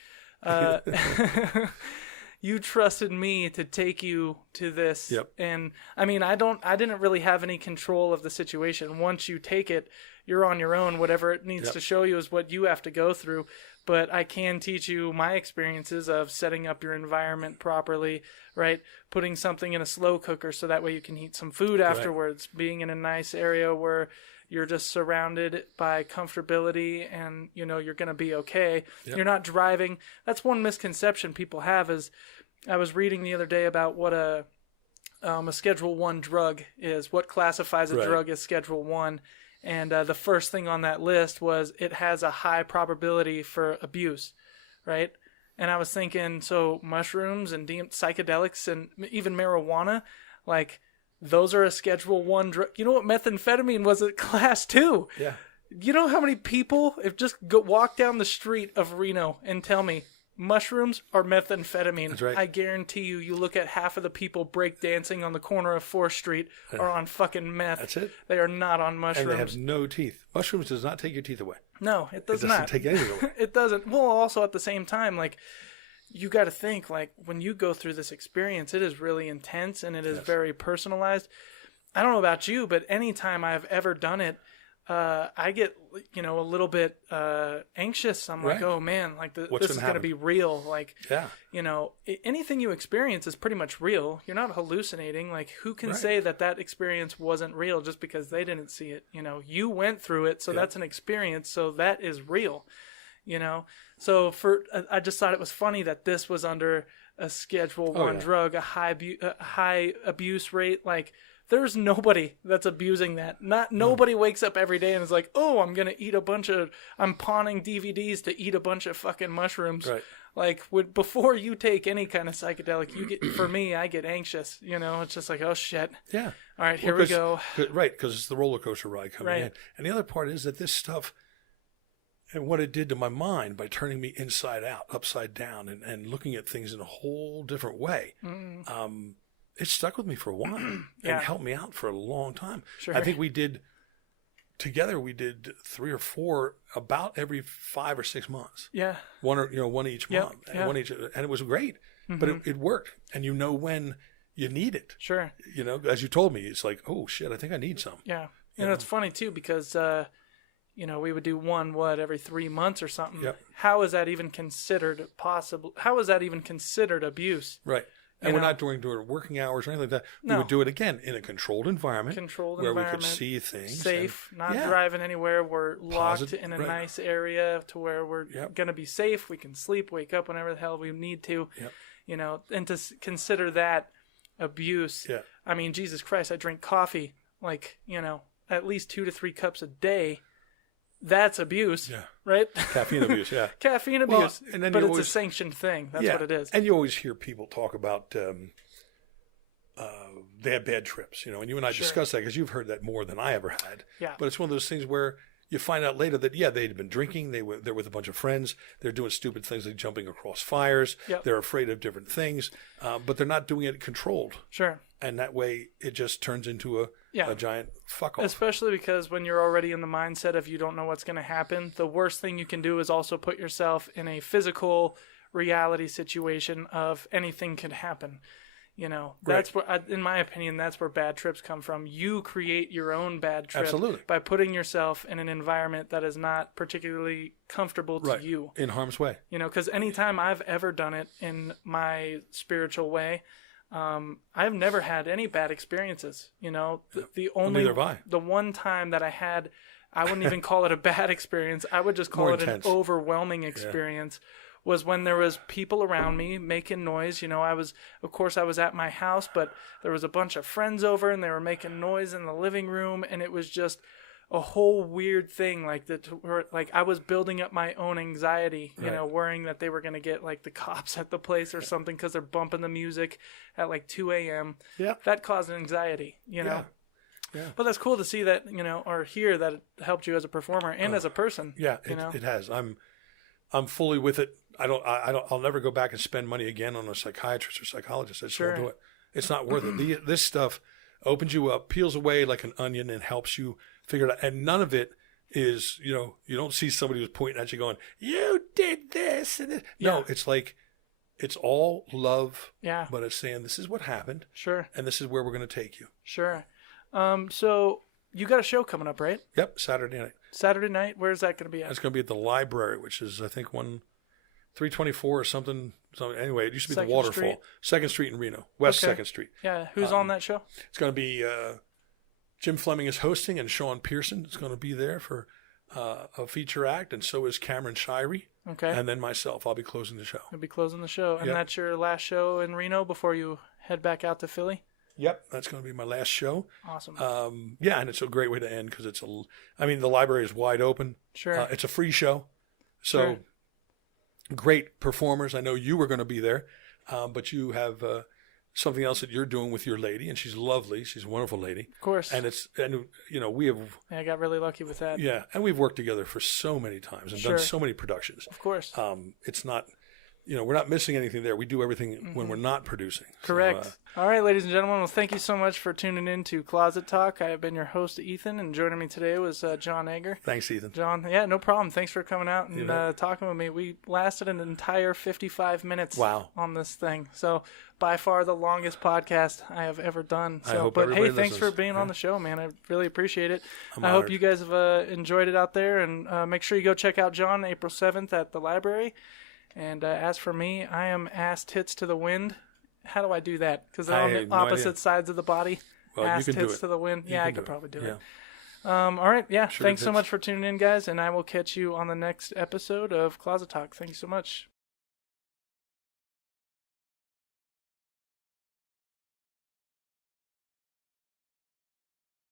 You trusted me to take you to this. Yep. And I mean, I didn't really have any control of the situation. Once you take it, you're on your own. Whatever it needs to show you is what you have to go through. But I can teach you my experiences of setting up your environment properly, right? Putting something in a slow cooker so that way you can heat some food afterwards. Right. Being in a nice area where you're just surrounded by comfortability and, you know, you're going to be okay. Yep. You're not driving. That's one misconception people have is I was reading the other day about what a Schedule 1 drug is, what classifies a drug as Schedule 1. And the first thing on that list was it has a high probability for abuse, right? And I was thinking, so mushrooms and psychedelics and even marijuana, like those are a Schedule 1 drug. You know what methamphetamine was at Class 2? Yeah. You know how many people, if just walk down the street of Reno and tell me, mushrooms are methamphetamine. That's right. I guarantee you look at half of the people break dancing on the corner of 4th Street are on fucking meth. That's it. They are not on mushrooms. And they have no teeth. Mushrooms does not take your teeth away. No, it does not. It doesn't take anything away. It doesn't. Well, also at the same time, like, you got to think, like, when you go through this experience, it is really intense and it is very personalized. I don't know about you, but anytime I've ever done it, I get, you know, a little bit anxious. I'm like, oh man, like this is going to be real. Like, you know, anything you experience is pretty much real. You're not hallucinating. Like, who can say that experience wasn't real just because they didn't see it? You know, you went through it, so that's an experience. So that is real. You know, so I just thought it was funny that this was under a Schedule 1 drug, a high abuse rate. Like, there's nobody that's abusing that. Nobody wakes up every day and is like, oh, I'm pawning DVDs to eat a bunch of fucking mushrooms. Right. Like, before you take any kind of psychedelic, for me, I get anxious. You know, it's just like, oh shit. Yeah. All right, here we go. Right, because it's the roller coaster ride coming in. And the other part is that this stuff, and what it did to my mind by turning me inside out, upside down, and looking at things in a whole different way, it stuck with me for a while and helped me out for a long time. Sure. I think we did 3 or 4 about every 5 or 6 months. Yeah. One each month. And one each, and it was great. Mm-hmm. But it worked. And you know when you need it. Sure. You know, as you told me, it's like, oh shit, I think I need some. Yeah. And it's funny too because you know, we would do one every 3 months or something. Yep. How is that even considered possible? How is that even considered abuse? Right. And we're not doing working hours or anything like that. We would do it again in a controlled environment. Where we could see things. Safe, not driving anywhere. We're locked in a nice area to where we're going to be safe. We can sleep, wake up whenever the hell we need to. Yep. You know, and to consider that abuse. Yeah. I mean, Jesus Christ, I drink coffee like, you know, at least 2 to 3 cups a day. That's abuse, right? Caffeine abuse, Caffeine abuse, and then but it's a sanctioned thing. That's what it is. And you always hear people talk about they have bad trips, you know, and you and I discussed that because you've heard that more than I ever had. Yeah. But it's one of those things where you find out later that, they'd been drinking, they're with a bunch of friends, they're doing stupid things like jumping across fires, they're afraid of different things, but they're not doing it controlled. Sure. And that way it just turns into a giant fuck off. Especially because when you're already in the mindset of you don't know what's going to happen, the worst thing you can do is also put yourself in a physical reality situation of anything could happen. You know, that's where, in my opinion, that's where bad trips come from. You create your own bad trip by putting yourself in an environment that is not particularly comfortable to you. In harm's way. You know, because anytime I've ever done it in my spiritual way, I've never had any bad experiences. You know, the one time that I had, I wouldn't even call it a bad experience. I would just call it an overwhelming experience. was when there was people around me making noise. You know, I was at my house, but there was a bunch of friends over and they were making noise in the living room, and it was just a whole weird thing, like I was building up my own anxiety, you know, worrying that they were going to get like the cops at the place or something because they're bumping the music at like 2 a.m. Yeah. That caused anxiety, you know. Yeah. But that's cool to see that, you know, or hear that it helped you as a performer and as a person. Yeah, it has. I'm fully with it. I'll never go back and spend money again on a psychiatrist or psychologist. I just won't do it. It's not worth it. This stuff opens you up, peels away like an onion, and helps you figure it out. And none of it is, you know, you don't see somebody who's pointing at you going, you did this and this. Yeah. No, it's like, it's all love. Yeah. But it's saying, this is what happened. Sure. And this is where we're going to take you. Sure. So you got a show coming up, right? Yep. Saturday night. Saturday night. Where's that going to be at? It's going to be at the library, which is, I think, 324 or something. Anyway, it used to be the Waterfall. 2nd Street in Reno. West 2nd Street. Yeah. Who's on that show? It's going to be Jim Fleming is hosting, and Sean Pearson is going to be there for a feature act, and so is Cameron Shirey. Okay. And then myself. I'll be closing the show. You'll be closing the show. And that's your last show in Reno before you head back out to Philly? Yep. That's going to be my last show. Awesome. Yeah, and it's a great way to end because the library is wide open. Sure. It's a free show. So great performers. I know you were going to be there, but you have something else that you're doing with your lady, and she's lovely. She's a wonderful lady. Of course. And you know, we have. I got really lucky with that. Yeah, and we've worked together for so many times and done so many productions. Of course. It's not, you know, we're not missing anything there. We do everything when we're not producing. Correct. So, all right, ladies and gentlemen. Well, thank you so much for tuning in to Closet Talk. I have been your host, Ethan, and joining me today was John Ager. Thanks, Ethan. John, yeah, no problem. Thanks for coming out and talking with me. We lasted an entire 55 minutes on this thing. So by far the longest podcast I have ever done. So, but hey, thanks for being on the show, man. I really appreciate it. I hope you guys have enjoyed it out there, and make sure you go check out John April 7th at the library. And as for me, I am ass tits to the wind. How do I do that? Because they're on the opposite sides of the body. Well, ass you can tits do it. to the wind. Yeah, I could probably do it. All right. Yeah. Thanks so much for tuning in, guys. And I will catch you on the next episode of Closet Talk. Thank you so much.